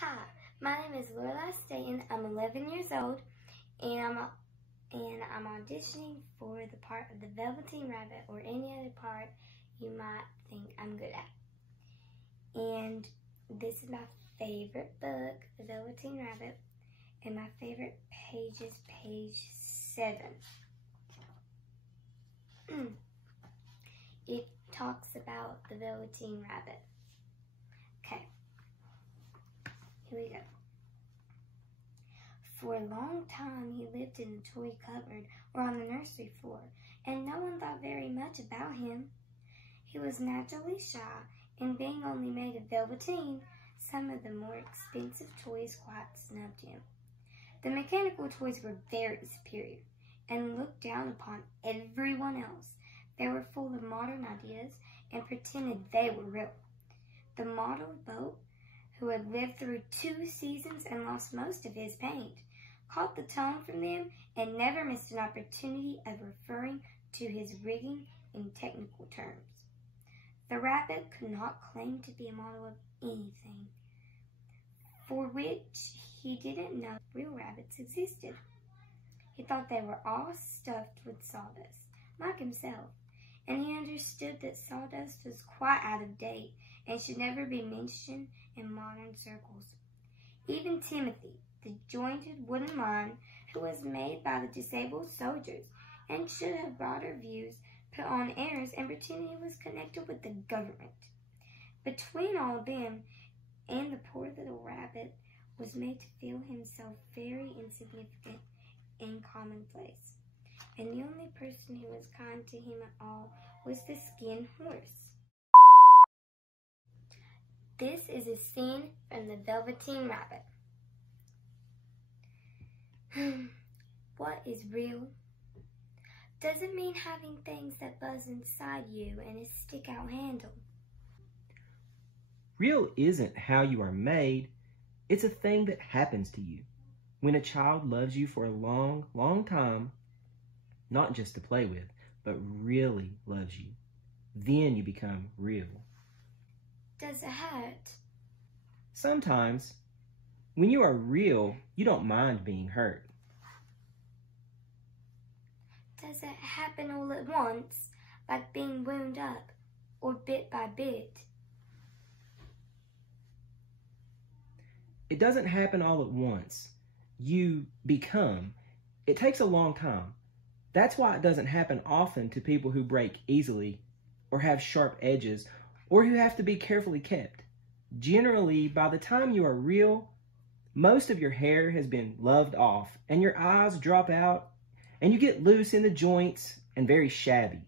Hi, my name is Lorelai Staten. I'm 11 years old, and I'm auditioning for the part of the Velveteen Rabbit or any other part you might think I'm good at. And this is my favorite book, The Velveteen Rabbit, and my favorite page is page 7. It talks about the Velveteen Rabbit. Okay, here we go. For a long time, he lived in a toy cupboard or on the nursery floor, and no one thought very much about him. He was naturally shy, and being only made of velveteen, some of the more expensive toys quite snubbed him. The mechanical toys were very superior and looked down upon everyone else. They were full of modern ideas and pretended they were real. The model boat, who had lived through 2 seasons and lost most of his paint, caught the tone from them and never missed an opportunity of referring to his rigging in technical terms. The rabbit could not claim to be a model of anything, for which he didn't know real rabbits existed. He thought they were all stuffed with sawdust, like himself, and he understood that sawdust was quite out of date and should never be mentioned in modern circles. Even Timothy, the jointed wooden line who was made by the disabled soldiers and should have broader views, put on airs and pretended he was connected with the government. Between all of them and the poor little rabbit was made to feel himself very insignificant and commonplace. And the only person who was kind to him at all was the skin horse. This is a scene from the Velveteen Rabbit. What is real? Doesn't mean having things that buzz inside you and a stick-out handle. Real isn't how you are made. It's a thing that happens to you. When a child loves you for a long, long time, not just to play with, but really loves you, then you become real. Does it hurt? Sometimes. When you are real, you don't mind being hurt. Does it happen all at once, like being wound up, or bit by bit? It doesn't happen all at once. You become. It takes a long time. That's why it doesn't happen often to people who break easily, or have sharp edges, or who have to be carefully kept. Generally, by the time you are real, most of your hair has been loved off, and your eyes drop out, and you get loose in the joints and very shabby.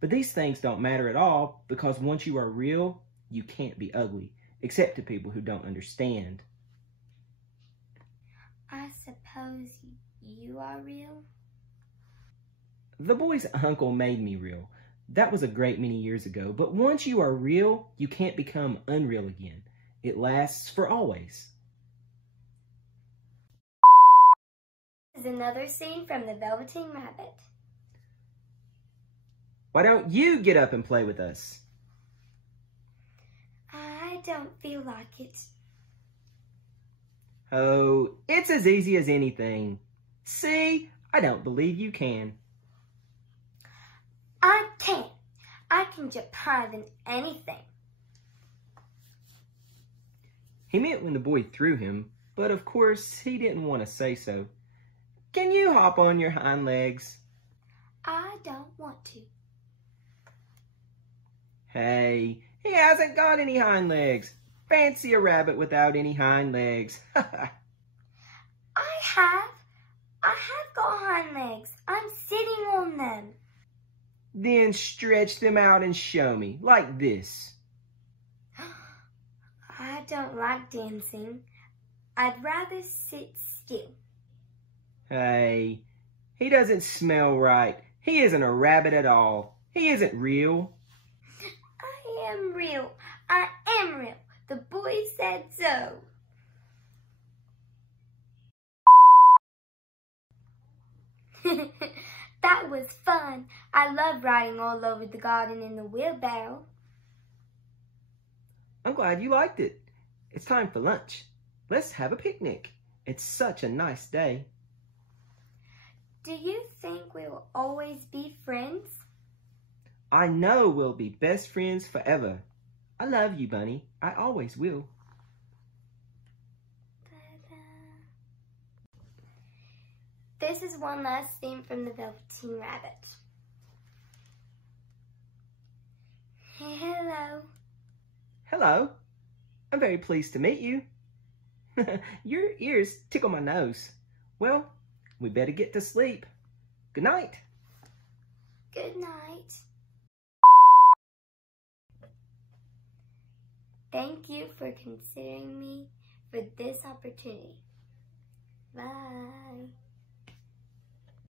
But these things don't matter at all, because once you are real, you can't be ugly, except to people who don't understand. I suppose you are real? The boy's uncle made me real. That was a great many years ago, but once you are real, you can't become unreal again. It lasts for always. This is another scene from the Velveteen Rabbit. Why don't you get up and play with us? I don't feel like it. Oh, it's as easy as anything. See, I don't believe you can. I can. I can jump higher than anything. He meant when the boy threw him, but of course he didn't want to say so. Can you hop on your hind legs? I don't want to. Hey, he hasn't got any hind legs. Fancy a rabbit without any hind legs. I have got hind legs. I'm sitting on them. Then stretch them out and show me, like this. I don't like dancing. I'd rather sit still. Hey, he doesn't smell right. He isn't a rabbit at all. He isn't real. I am real. I am real. The boy said so. That was fun. I love riding all over the garden in the wheelbarrow. I'm glad you liked it. It's time for lunch. Let's have a picnic. It's such a nice day. Do you think we will always be friends? I know we'll be best friends forever. I love you, Bunny. I always will. This is one last theme from the Velveteen Rabbit. Hello. Hello. I'm very pleased to meet you. Your ears tickle my nose. Well, we better get to sleep. Good night. Good night. Thank you for considering me for this opportunity. Bye.